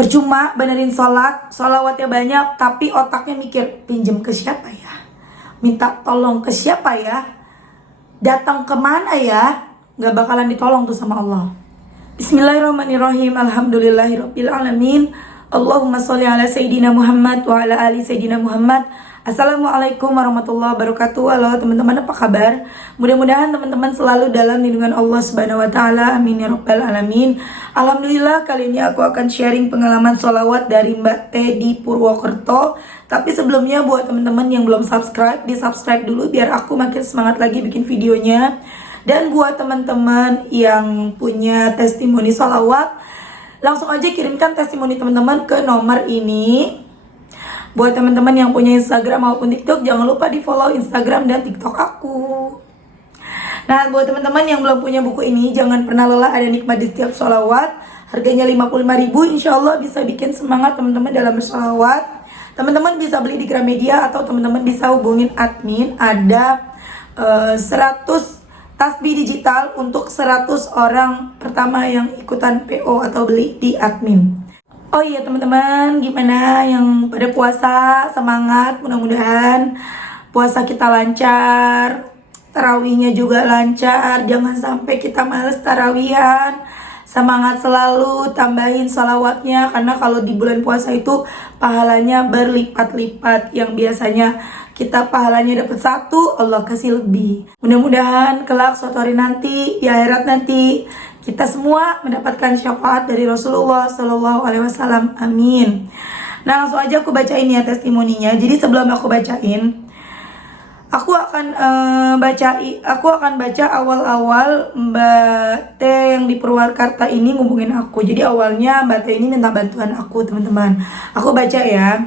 Percuma benerin sholat, sholawatnya banyak, tapi otaknya mikir, pinjem ke siapa ya? Minta tolong ke siapa ya? Datang kemana ya? Gak bakalan ditolong tuh sama Allah. Bismillahirrahmanirrahim. Alhamdulillahirabbil alamin. Allahumma sholli ala sayyidina Muhammad wa ala ali sayyidina Muhammad. Assalamualaikum warahmatullahi wabarakatuh. Halo teman-teman, apa kabar? Mudah-mudahan teman-teman selalu dalam lindungan Allah Subhanahu wa taala. Amin ya rabbal alamin. Alhamdulillah, kali ini aku akan sharing pengalaman sholawat dari Mbak T di Purwokerto. Tapi sebelumnya buat teman-teman yang belum subscribe, di subscribe dulu biar aku makin semangat lagi bikin videonya. Dan buat teman-teman yang punya testimoni sholawat, langsung aja kirimkan testimoni teman-teman ke nomor ini. Buat teman-teman yang punya Instagram maupun TikTok, jangan lupa di follow Instagram dan TikTok aku. Nah, buat teman-teman yang belum punya buku ini, jangan pernah lelah ada nikmat di setiap sholawat. Harganya 55.000, insya Allah bisa bikin semangat teman-teman dalam bersholawat. Teman-teman bisa beli di Gramedia atau teman-teman bisa hubungin admin. Ada 100 tasbih digital untuk 100 orang pertama yang ikutan PO atau beli di admin. Oh iya teman-teman, gimana yang pada puasa? Semangat, mudah-mudahan puasa kita lancar, tarawihnya juga lancar, jangan sampai kita males tarawihan. Semangat selalu, tambahin sholawatnya, karena kalau di bulan puasa itu pahalanya berlipat-lipat. Yang biasanya kita pahalanya dapat 1, Allah kasih lebih. Mudah-mudahan kelak suatu hari nanti, di akhirat nanti, kita semua mendapatkan syafaat dari Rasulullah SAW. Amin. Nah, langsung aja aku bacain ya testimoninya. Jadi sebelum aku bacain, aku akan baca awal-awal Mbak T yang di Purwakarta ini ngubungin aku. Jadi awalnya Mbak T ini minta bantuan aku, teman-teman. Aku baca ya.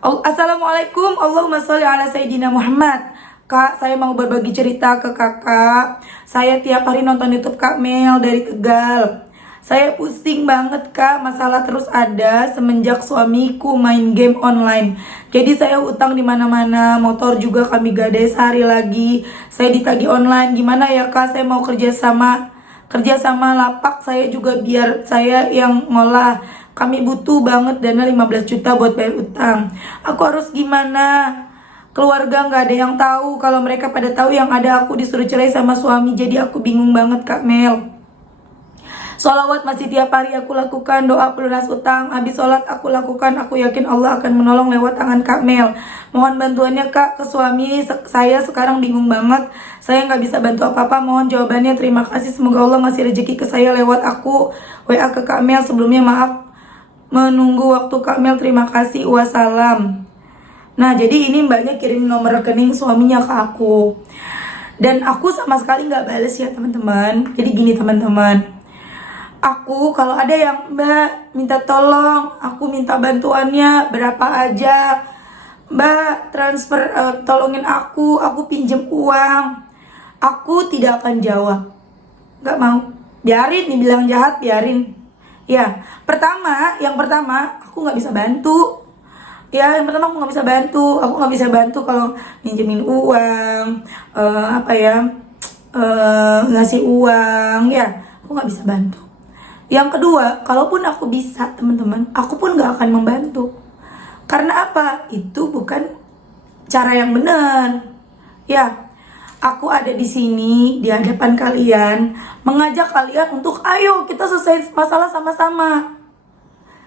Assalamualaikum, Allahumma sholli ala sayyidina Muhammad. Kak, saya mau berbagi cerita ke kakak. Saya tiap hari nonton YouTube Kak Mel dari Tegal. Saya pusing banget kak, masalah terus ada semenjak suamiku main game online. Jadi saya utang di mana-mana, motor juga kami gadai sehari lagi. Saya ditagih online, gimana ya kak? Saya mau kerja sama lapak saya juga biar saya yang ngolah. Kami butuh banget dana 15 juta buat bayar utang. Aku harus gimana? Keluarga nggak ada yang tahu. Kalau mereka pada tahu, yang ada aku disuruh cerai sama suami. Jadi aku bingung banget Kak Mel. Sholawat masih tiap hari aku lakukan, doa pelunas utang. Habis sholat aku lakukan, aku yakin Allah akan menolong lewat tangan Kak Mel. Mohon bantuannya Kak ke suami. Saya sekarang bingung banget. Saya nggak bisa bantu apa-apa. Mohon jawabannya. Terima kasih. Semoga Allah ngasih rezeki ke saya lewat aku. WA ke Kak Mel. Sebelumnya maaf menunggu waktu Kak Mel. Terima kasih. Wassalam. Nah, jadi ini mbaknya kirim nomor rekening suaminya ke aku. Dan aku sama sekali nggak bales ya teman-teman. Jadi gini teman-teman, aku kalau ada yang mbak minta tolong, aku minta bantuannya berapa aja. Mbak transfer, tolongin aku pinjem uang. Aku tidak akan jawab. Nggak mau. Biarin nih, bilang jahat biarin. Ya, yang pertama aku nggak bisa bantu. Ya, yang pertama aku nggak bisa bantu kalau minjemin uang, ngasih uang, ya aku nggak bisa bantu. Yang kedua, kalaupun aku bisa teman-teman, aku pun nggak akan membantu. Karena apa? Itu bukan cara yang benar. Ya, aku ada di sini di hadapan kalian, mengajak kalian untuk ayo kita selesai masalah sama-sama.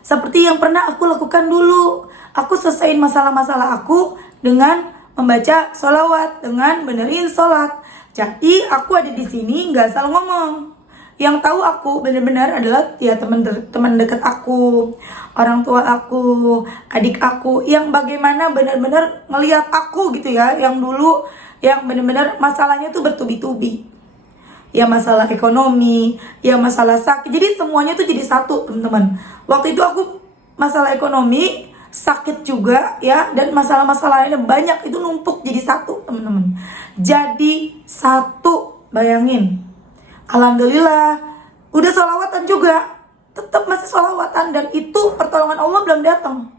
Seperti yang pernah aku lakukan dulu. Aku selesaiin masalah-masalah aku dengan membaca sholawat, dengan benerin sholat. Jadi aku ada di sini nggak salah ngomong. Yang tahu aku benar-benar adalah ya teman dekat aku, orang tua aku, adik aku, yang bagaimana benar-benar ngelihat aku gitu ya, yang dulu yang benar-benar masalahnya tuh bertubi-tubi. Ya masalah ekonomi, ya masalah sakit. Jadi semuanya tuh jadi satu teman-teman. Waktu itu aku masalah ekonomi, sakit juga ya, dan masalah-masalah lainnya banyak, itu numpuk jadi satu teman-teman. Jadi satu, bayangin. Alhamdulillah, udah sholawatan juga, tetap masih sholawatan, dan itu pertolongan Allah belum datang.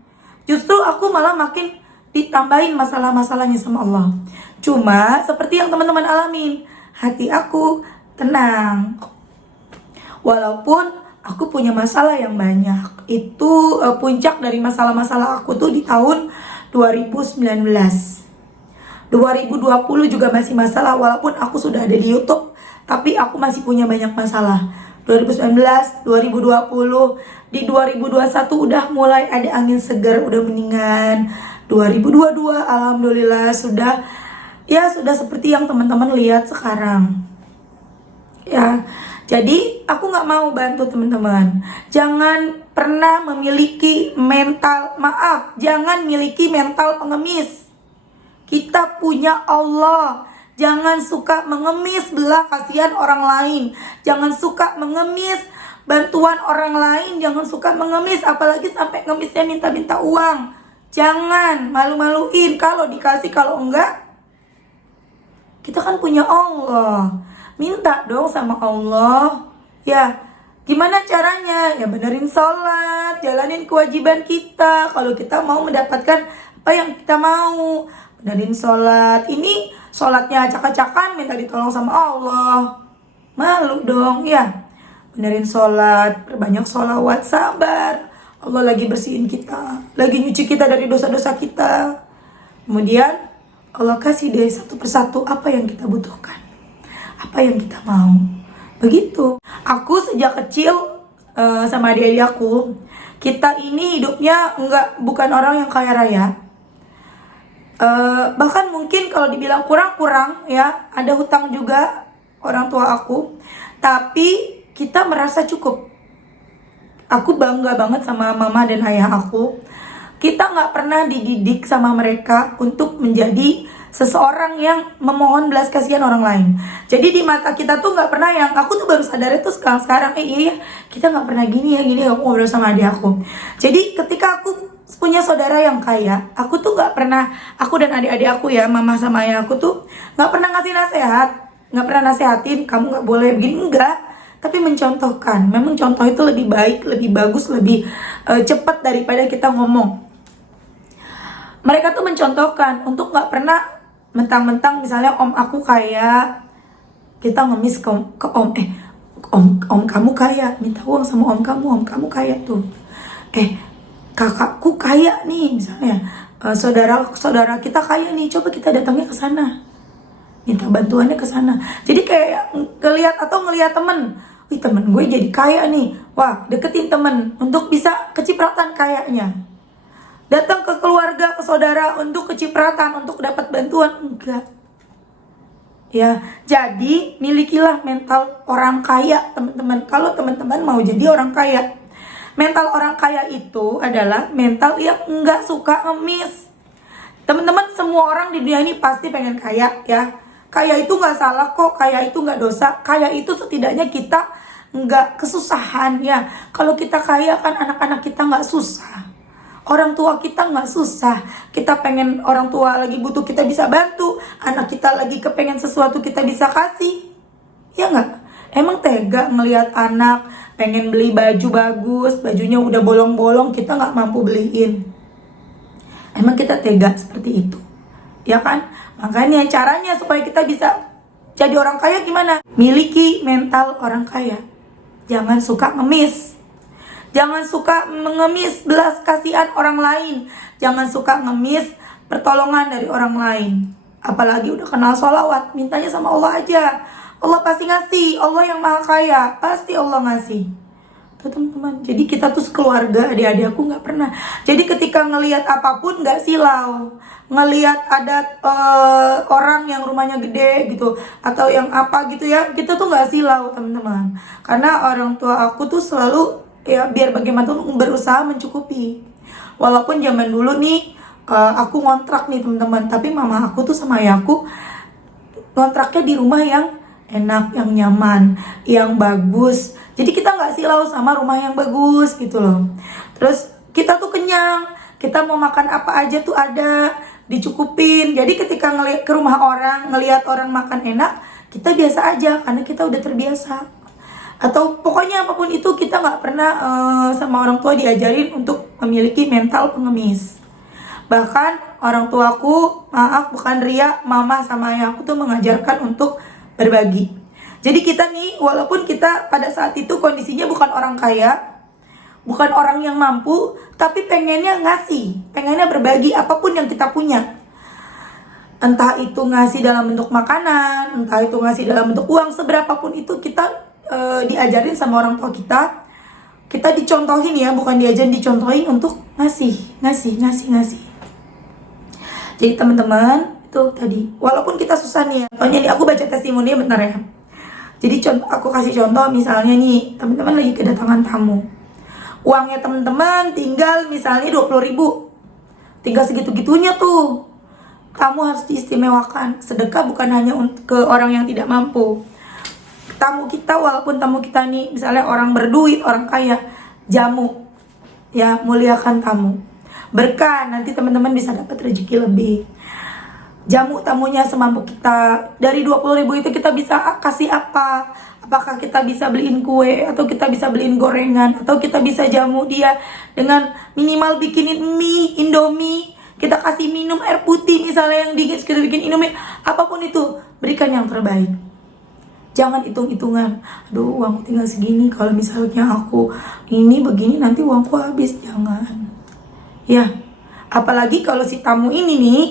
Justru aku malah makin ditambahin masalah-masalahnya sama Allah. Cuma seperti yang teman-teman alamin, hati aku tenang. Walaupun aku punya masalah yang banyak. Itu puncak dari masalah-masalah aku tuh di tahun 2019. 2020 juga masih masalah, walaupun aku sudah ada di YouTube, tapi aku masih punya banyak masalah. 2019, 2020, di 2021 udah mulai ada angin segar, udah mendingan. 2022 alhamdulillah sudah seperti yang teman-teman lihat sekarang. Ya, jadi aku nggak mau bantu teman-teman. Jangan pernah memiliki jangan miliki mental pengemis. Kita punya Allah. Jangan suka mengemis belah kasihan orang lain. Jangan suka mengemis bantuan orang lain. Jangan suka mengemis, apalagi sampai ngemisnya minta-minta uang. Jangan malu-maluin kalau dikasih, kalau enggak. Kita kan punya Allah. Minta dong sama Allah. Ya, gimana caranya? Ya benerin sholat, jalanin kewajiban kita. Kalau kita mau mendapatkan apa yang kita mau, benerin sholat. Ini sholatnya acak-acakan, minta ditolong sama Allah. Malu dong, ya. Benerin sholat, perbanyak sholawat, sabar. Allah lagi bersihin kita, lagi nyuci kita dari dosa-dosa kita. Kemudian Allah kasih deh satu persatu apa yang kita butuhkan, apa yang kita mau. Begitu. Aku sejak kecil sama adik-adik aku, kita ini hidupnya bukan orang yang kaya raya. Bahkan mungkin kalau dibilang kurang-kurang ya, ada hutang juga orang tua aku, tapi kita merasa cukup. Aku bangga banget sama mama dan ayah aku. Kita nggak pernah dididik sama mereka untuk menjadi seseorang yang memohon belas kasihan orang lain. Jadi di mata kita tuh nggak pernah yang, aku tuh baru sadar itu sekarang iya kita nggak pernah gini aku ngobrol sama adik aku. Jadi ketika aku punya saudara yang kaya, aku tuh nggak pernah, aku dan adik-adik aku ya, mama sama ayah aku tuh nggak pernah ngasih nasihat, nggak pernah nasehatin kamu nggak boleh begini, enggak. Tapi mencontohkan. Memang contoh itu lebih baik, lebih bagus, lebih cepat daripada kita ngomong. Mereka tuh mencontohkan untuk nggak pernah mentang-mentang misalnya om aku kaya, kita ngemis ke om, om kamu kaya, minta uang sama om kamu kaya tuh. Kakakku kaya nih misalnya, saudara kita kaya nih, coba kita datangnya ke sana, minta bantuannya ke sana. Jadi kayak ngelihat temen, temen gue jadi kaya nih, wah deketin temen untuk bisa kecipratan kayaknya. Datang ke keluarga, ke saudara untuk kecipratan, untuk dapat bantuan, enggak. Ya, jadi milikilah mental orang kaya teman-teman. Kalau teman-teman mau jadi orang kaya, mental orang kaya itu adalah mental yang enggak suka ngemis. Teman-teman, semua orang di dunia ini pasti pengen kaya ya. Kaya itu nggak salah kok, kaya itu nggak dosa. Kaya itu setidaknya kita nggak kesusahan ya. Kalau kita kaya kan anak-anak kita nggak susah, orang tua kita nggak susah. Kita pengen orang tua lagi butuh kita bisa bantu, anak kita lagi kepengen sesuatu kita bisa kasih, ya nggak? Emang tega ngelihat anak pengen beli baju bagus, bajunya udah bolong-bolong kita nggak mampu beliin? Emang kita tega seperti itu? Ya kan? Makanya caranya supaya kita bisa jadi orang kaya gimana? Miliki mental orang kaya. Jangan suka ngemis. Jangan suka mengemis belas kasihan orang lain. Jangan suka ngemis pertolongan dari orang lain. Apalagi udah kenal sholawat, mintanya sama Allah aja. Allah pasti ngasih. Allah yang maha kaya, pasti Allah ngasih. Tuh teman-teman, jadi kita tuh sekeluarga, adik-adik aku nggak pernah. Jadi ketika ngelihat apapun nggak silau, ngelihat ada orang yang rumahnya gede gitu, atau yang apa gitu ya, kita tuh nggak silau teman-teman. Karena orang tua aku tuh selalu ya biar bagaimanapun berusaha mencukupi. Walaupun zaman dulu nih aku ngontrak nih teman-teman, tapi mama aku tuh sama ayahku ngontraknya di rumah yang enak, yang nyaman, yang bagus. Jadi kita nggak silau sama rumah yang bagus gitu loh. Terus kita tuh kenyang, kita mau makan apa aja tuh ada, dicukupin. Jadi ketika ngeliat ke rumah orang, ngelihat orang makan enak, kita biasa aja karena kita udah terbiasa. Atau pokoknya apapun itu kita nggak pernah sama orang tua diajarin untuk memiliki mental pengemis. Bahkan orang tuaku, maaf bukan ria, mama sama ayahku tuh mengajarkan untuk berbagi. Jadi kita nih, walaupun kita pada saat itu kondisinya bukan orang kaya, bukan orang yang mampu, tapi pengennya ngasih, pengennya berbagi apapun yang kita punya. Entah itu ngasih dalam bentuk makanan, entah itu ngasih dalam bentuk uang, seberapapun itu kita diajarin sama orang tua kita. Kita dicontohin ya, bukan diajarin, dicontohin untuk ngasih. Jadi teman-teman, itu tadi, walaupun kita susah nih ya, contohnya nih aku baca testimoni bentar ya. Jadi aku kasih contoh, misalnya nih teman-teman lagi kedatangan tamu, uangnya teman-teman tinggal misalnya 20.000, tinggal segitu-gitunya tuh. Kamu harus diistimewakan. Sedekah bukan hanya ke orang yang tidak mampu. Tamu kita, walaupun tamu kita nih misalnya orang berduit, orang kaya, jamu ya, muliakan tamu, berkah, nanti teman-teman bisa dapat rezeki lebih. Jamu tamunya semampu kita. Dari 20.000 itu kita bisa kasih apa? Apakah kita bisa beliin kue, atau kita bisa beliin gorengan, atau kita bisa jamu dia dengan minimal bikinin mie, indomie, kita kasih minum air putih misalnya yang dingin, kita bikin indomie, apapun itu, berikan yang terbaik. Jangan hitung-hitungan, aduh uangku tinggal segini, kalau misalnya aku ini begini nanti uangku habis. Jangan ya, apalagi kalau si tamu ini nih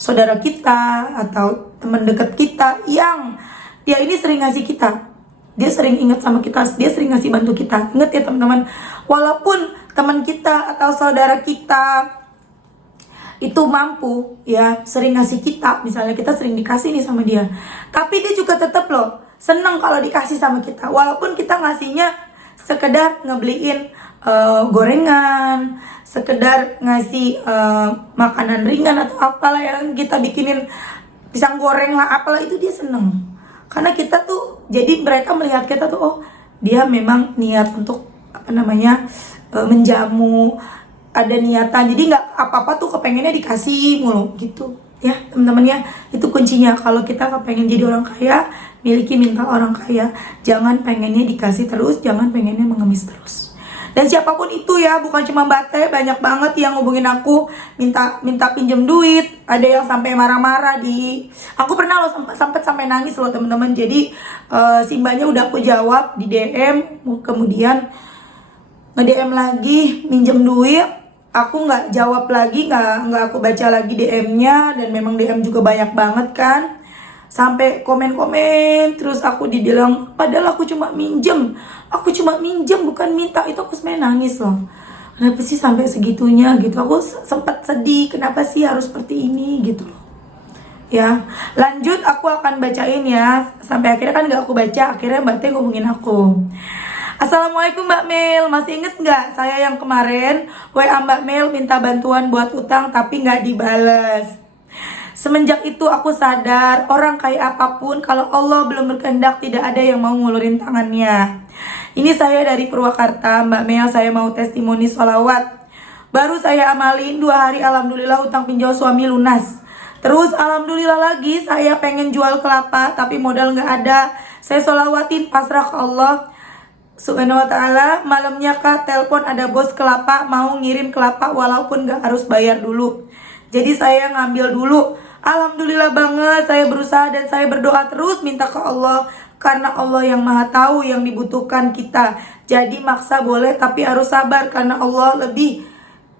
saudara kita atau teman dekat kita yang dia ini sering ngasih kita, dia sering ingat sama kita, dia sering ngasih bantu kita. Ingat ya teman-teman, walaupun teman kita atau saudara kita itu mampu ya, sering ngasih kita, misalnya kita sering dikasih nih sama dia, tapi dia juga tetap loh seneng kalau dikasih sama kita, walaupun kita ngasihnya sekedar ngebeliin gorengan, sekedar ngasih makanan ringan atau apalah yang kita bikinin, pisang goreng lah apalah, itu dia seneng. Karena kita tuh, jadi mereka melihat kita tuh, oh dia memang niat untuk menjamu, ada niatan, jadi nggak apa-apa tuh kepengennya dikasih mulu gitu ya teman-teman ya. Itu kuncinya, kalau kita kepengen jadi orang kaya, miliki mental orang kaya. Jangan pengennya dikasih terus, jangan pengennya mengemis terus. Dan siapapun itu ya, bukan cuma Mbak Teh, banyak banget yang hubungin aku minta pinjem duit. Ada yang sampai marah-marah aku pernah loh sampai nangis loh teman-teman. Jadi si mbaknya udah aku jawab di DM, kemudian nge-DM lagi minjem duit, aku nggak jawab lagi, nggak aku baca lagi DM-nya, dan memang DM juga banyak banget kan, sampai komen-komen terus. Aku dibilang padahal aku cuma minjem bukan minta. Itu aku sebenarnya nangis loh, kenapa sih sampai segitunya gitu. Aku sempat sedih, kenapa sih harus seperti ini gitu loh ya. Lanjut, aku akan bacain ya, sampai akhirnya kan nggak aku baca, akhirnya Mbak Teh ngomongin aku. Assalamualaikum Mbak Mel, masih inget nggak saya yang kemarin WA Mbak Mel minta bantuan buat utang tapi nggak dibales? Semenjak itu aku sadar, orang kaya apapun kalau Allah belum berkehendak tidak ada yang mau ngulurin tangannya. Ini saya dari Purwakarta Mbak Mel, saya mau testimoni sholawat. Baru saya amalin 2 hari, alhamdulillah utang pinjau suami lunas. Terus alhamdulillah lagi saya pengen jual kelapa tapi modal nggak ada. Saya sholawatin, pasrah ke Allah Subhanahu wa ta'ala. Malamnya Kak telepon ada bos kelapa mau ngirim kelapa walaupun gak harus bayar dulu. Jadi saya ngambil dulu. Alhamdulillah banget, saya berusaha dan saya berdoa terus minta ke Allah. Karena Allah yang maha tahu yang dibutuhkan kita. Jadi maksa boleh tapi harus sabar karena Allah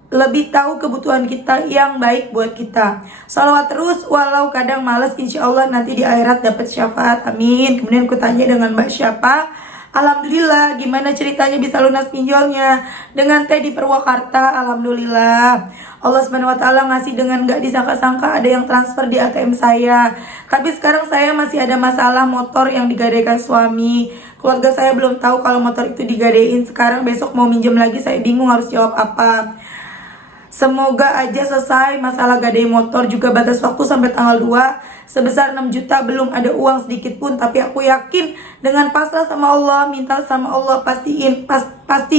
lebih tahu kebutuhan kita yang baik buat kita. Salawat terus walau kadang males, insya Allah nanti di akhirat dapat syafaat, amin. Kemudian aku tanya dengan Mbak siapa. Alhamdulillah, gimana ceritanya bisa lunas pinjolnya? Dengan Teh di Purwakarta, alhamdulillah. Allah Subhanahu wa ta'ala ngasih dengan gak disangka-sangka, ada yang transfer di ATM saya. Tapi sekarang saya masih ada masalah motor yang digadaikan suami. Keluarga saya belum tahu kalau motor itu digadein. Sekarang besok mau minjem lagi, saya bingung harus jawab apa. Semoga aja selesai masalah gadai motor, juga batas waktu sampai tanggal 2 sebesar 6 juta, belum ada uang sedikit pun, tapi aku yakin dengan pasrah sama Allah, minta sama Allah, pasti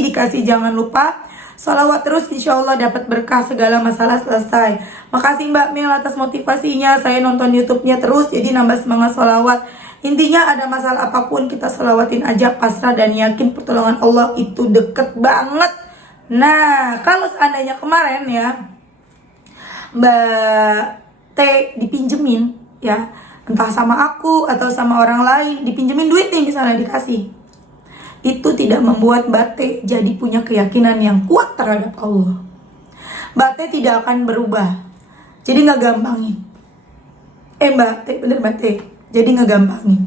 dikasih. Jangan lupa sholawat terus, insya Allah dapat berkah, segala masalah selesai. Makasih Mbak Mel atas motivasinya, saya nonton YouTube-nya terus jadi nambah semangat sholawat. Intinya ada masalah apapun kita sholawatin aja, pasrah dan yakin pertolongan Allah itu deket banget. Nah, kalau seandainya kemarin ya Mbak T dipinjemin ya, entah sama aku atau sama orang lain, dipinjemin duit nih misalnya, dikasih. Itu tidak membuat Mbak T jadi punya keyakinan yang kuat terhadap Allah. Mbak T tidak akan berubah, jadi nggak gampangin. Mbak T, bener Mbak T, jadi nggak gampangin.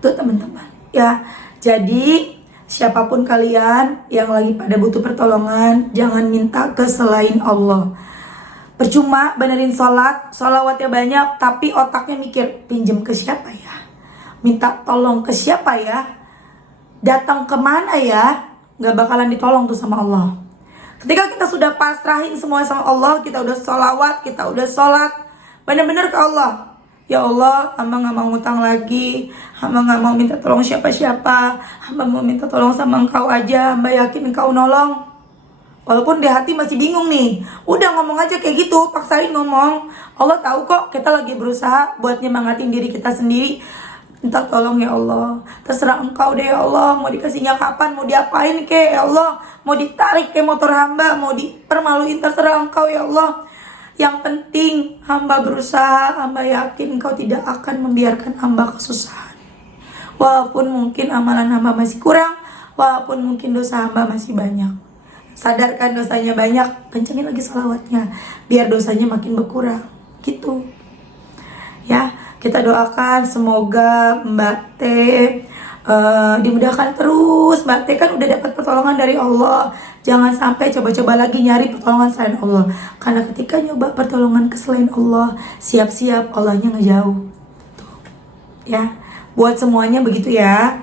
Tuh teman-teman, ya. Jadi siapapun kalian yang lagi pada butuh pertolongan, jangan minta ke selain Allah. Percuma benerin sholat, sholawatnya banyak, tapi otaknya mikir, pinjem ke siapa ya? Minta tolong ke siapa ya? Datang kemana ya? Gak bakalan ditolong tuh sama Allah. Ketika kita sudah pasrahin semua sama Allah, kita udah sholawat, kita udah sholat, bener-bener ke Allah. Ya Allah, hamba gak mau ngutang lagi, hamba gak mau minta tolong siapa-siapa, hamba mau minta tolong sama engkau aja, hamba yakin engkau nolong. Walaupun di hati masih bingung nih, udah ngomong aja kayak gitu, paksain ngomong. Allah tahu kok kita lagi berusaha buat nyemangatin diri kita sendiri. Minta tolong ya Allah, terserah engkau deh ya Allah, mau dikasihnya kapan, mau diapain ke ya Allah, mau ditarik ke motor hamba, mau dipermaluin, terserah engkau ya Allah. Yang penting hamba berusaha, hamba yakin engkau tidak akan membiarkan hamba kesusahan. Walaupun mungkin amalan hamba masih kurang, walaupun mungkin dosa hamba masih banyak. Sadarkan dosanya banyak, kencengin lagi sholawatnya, biar dosanya makin berkurang, gitu. Ya, kita doakan semoga Mbak T dimudahkan terus. Mbak T kan udah dapat pertolongan dari Allah. Jangan sampai coba-coba lagi nyari pertolongan selain Allah. Karena ketika nyoba pertolongan ke selain Allah, siap-siap Allahnya ngejauh. Tuh. Ya, buat semuanya begitu ya.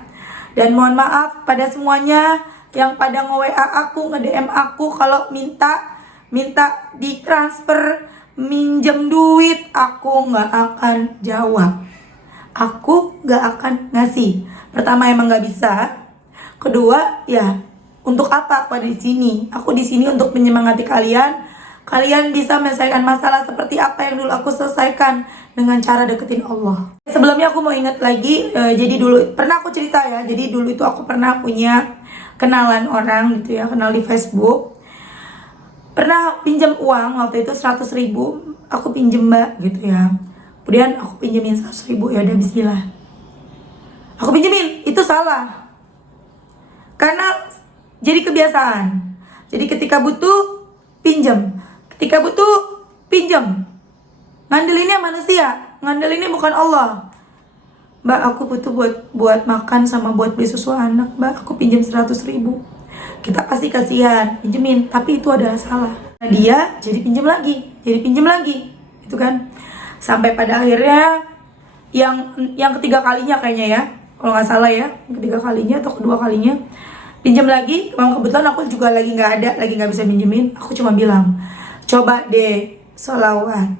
Dan mohon maaf pada semuanya yang pada nge-WA aku, nge-DM aku kalau minta ditransfer, minjem duit, aku nggak akan jawab. Aku nggak akan ngasih. Pertama emang nggak bisa. Kedua ya, untuk apa aku ada di sini? Aku di sini untuk menyemangati kalian. Kalian bisa menyelesaikan masalah seperti apa yang dulu aku selesaikan dengan cara deketin Allah. Sebelumnya aku mau ingat lagi, jadi dulu pernah aku cerita ya. Jadi dulu itu aku pernah punya kenalan orang gitu ya, kenal di Facebook. Pernah pinjam uang waktu itu 100.000, aku pinjem Mbak gitu ya. Kemudian aku pinjemin 100.000, ya udah bismillah. Aku pinjemin, itu salah. Karena jadi kebiasaan. Jadi ketika butuh pinjem, ketika butuh pinjem. Ngandelinnya manusia, ngandelinnya bukan Allah. Mbak, aku butuh buat makan sama buat beli susu anak, Mbak, aku pinjam 100.000. Kita pasti kasihan, pinjemin, tapi itu adalah salah. Nah, dia jadi pinjam lagi, itu kan. Sampai pada akhirnya yang ketiga kalinya kayaknya ya, kalau nggak salah ya, ketiga kalinya atau kedua kalinya pinjam lagi. Memang kebetulan aku juga lagi nggak ada, lagi nggak bisa pinjemin. Aku cuma bilang, coba deh sholawat,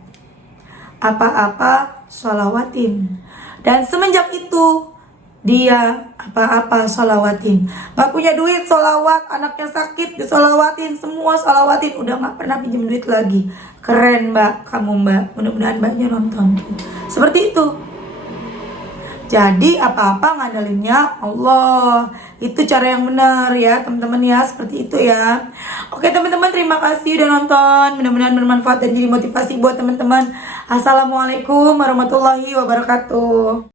apa-apa sholawatin. Dan semenjak itu dia apa-apa sholawatin. Gak punya duit sholawat, anaknya sakit disolawatin, semua sholawatin. Udah gak pernah pinjam duit lagi. Keren Mbak, kamu Mbak. Mudah-mudahan Mbaknya nonton. Seperti itu. Jadi apa-apa ngandelinnya Allah. Itu cara yang benar ya teman-teman ya. Seperti itu ya. Oke teman-teman, terima kasih udah nonton. Mudah-mudahan bermanfaat dan jadi motivasi buat teman-teman. Assalamualaikum warahmatullahi wabarakatuh.